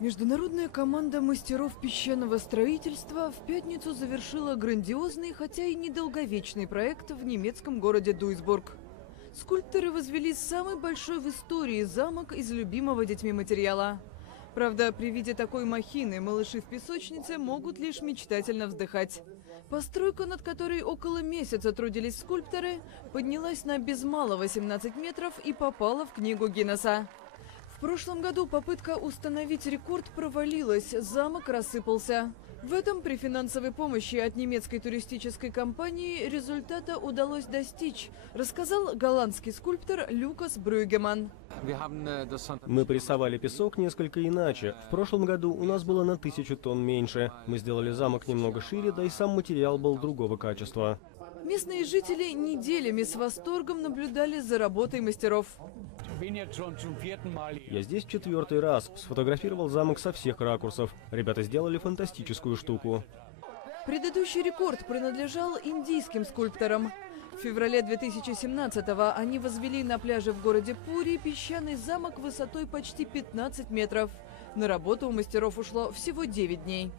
Международная команда мастеров песчаного строительства в пятницу завершила грандиозный, хотя и недолговечный проект в немецком городе Дуйсбург. Скульпторы возвели самый большой в истории замок из любимого детьми материала. Правда, при виде такой махины малыши в песочнице могут лишь мечтательно вздыхать. Постройка, над которой около месяца трудились скульпторы, поднялась на без малого 18 метров и попала в книгу Гиннесса. В прошлом году попытка установить рекорд провалилась, замок рассыпался. В этом при финансовой помощи от немецкой туристической компании результата удалось достичь, рассказал голландский скульптор Люкас Брюгеман. Мы прессовали песок несколько иначе. В прошлом году у нас было на 1000 тонн меньше. Мы сделали замок немного шире, да и сам материал был другого качества. Местные жители неделями с восторгом наблюдали за работой мастеров. Я здесь в 4-й раз. Сфотографировал замок со всех ракурсов. Ребята сделали фантастическую штуку. Предыдущий рекорд принадлежал индийским скульпторам. В феврале 2017-го они возвели на пляже в городе Пури песчаный замок высотой почти 15 метров. На работу у мастеров ушло всего 9 дней.